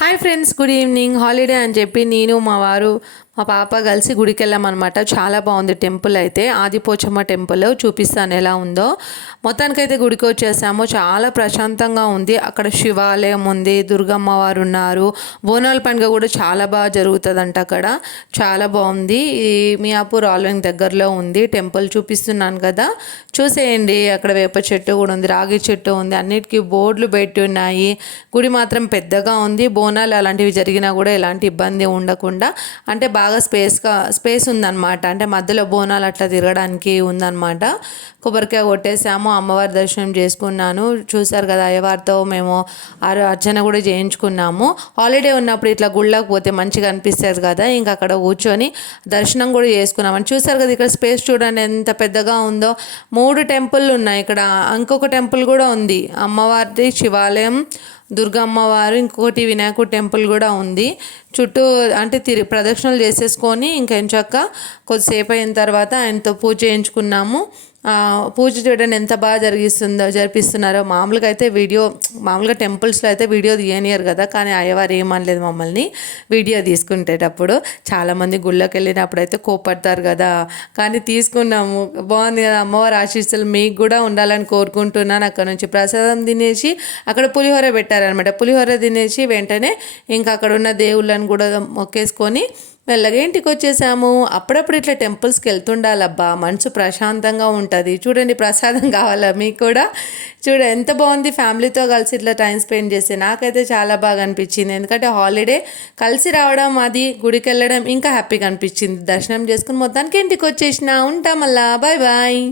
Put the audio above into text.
Hi friends, good evening. Holiday అని చెప్పి నేను మా వారు మా పాప కలిసి గుడికి వెళ్ళామన్నమాట. చాలా బాగుంది టెంపుల్ అయితే. ఆదిపోచమ్మ టెంపుల్ చూపిస్తాను ఎలా ఉందో. మొత్తానికైతే గుడికి వచ్చేసాము. చాలా ప్రశాంతంగా ఉంది. అక్కడ శివాలయం ఉంది, దుర్గమ్మ వారు ఉన్నారు. బోనాల పండుగ కూడా చాలా బాగా జరుగుతుందంట అక్కడ. చాలా బాగుంది. ఈ మియాపూర్ ఆల్వింగ్ దగ్గరలో ఉంది టెంపుల్. చూపిస్తున్నాను కదా, చూసేయండి. అక్కడ వేప చెట్టు కూడా ఉంది, రాగి చెట్టు ఉంది, అన్నిటికీ బోర్డులు పెట్టి ఉన్నాయి. గుడి మాత్రం పెద్దగా ఉంది. బోనాలు అలాంటివి జరిగినా కూడా ఎలాంటి ఇబ్బంది ఉండకుండా, అంటే బాగా స్పేస్ ఉందన్నమాట. అంటే మధ్యలో బోనాలు అట్లా తిరగడానికి ఉందన్నమాట. కొబ్బరికాయ కొట్టేసాము, అమ్మవారి దర్శనం చేసుకున్నాను. చూసారు కదా, అయ్యవారితో మేము అర్చన కూడా చేయించుకున్నాము. హాలిడే ఉన్నప్పుడు ఇట్లా గుళ్ళకి పోతే మంచిగా అనిపిస్తుంది కదా, ఇంకా అక్కడ కూర్చొని దర్శనం కూడా చేసుకున్నామని. చూసారు కదా, ఇక్కడ స్పేస్ చూడండి ఎంత పెద్దగా ఉందో. 3 టెంపుల్ ఉన్నాయి ఇక్కడ. ఇంకొక టెంపుల్ కూడా ఉంది, అమ్మవారిది శివాలయం, దుర్గమ్మవారు, ఇంకొకటి వినాయకుడు టెంపుల్ కూడా ఉంది. చుట్టూ అంటే ప్రదక్షిణలు చేసేసుకొని ఇంకా ఎంచక్క కొద్దిసేపు అయిన తర్వాత ఆయనతో పూజ చేయించుకున్నాము. పూజ చూడండి ఎంత బాగా జరిపిస్తున్నారో. మామూలుగా టెంపుల్స్లో అయితే వీడియో తీయనియరు కదా, కానీ అయ్యవారు ఏమనలేదు మమ్మల్ని వీడియో తీసుకునేటప్పుడు. చాలామంది గుళ్ళకి వెళ్ళినప్పుడు అయితే కోపడతారు కదా, కానీ తీసుకున్నాము. బాగుంది కదా, అమ్మవారి ఆశీస్సులు మీకు కూడా ఉండాలని కోరుకుంటున్నాను. అక్కడ నుంచి ప్రసాదం తినేసి అక్కడ పులిహోర పెట్టారనమాట. పులిహోర తినేసి వెంటనే ఇంకా అక్కడ ఉన్న దేవుళ్ళని కూడా మొక్కేసుకొని మెల్లగా ఇంటికి వచ్చేసాము. అప్పుడప్పుడు ఇట్లా టెంపుల్స్కి వెళ్తుండాలబ్బా, మనసు ప్రశాంతంగా ఉంటుంది. చూడండి, ప్రసాదం కావాలా మీకు కూడా? ఎంత బాగుంది ఫ్యామిలీతో కలిసి ఇట్లా టైం స్పెండ్ చేస్తే. నాకైతే చాలా బాగా అనిపించింది. ఎందుకంటే హాలిడే కలిసి రావడం, అది గుడికి వెళ్ళడం ఇంకా హ్యాపీగా అనిపించింది. దర్శనం చేసుకుని మొత్తానికి ఇంటికి వచ్చేసిన. ఉంటాం మళ్ళా. Bye bye.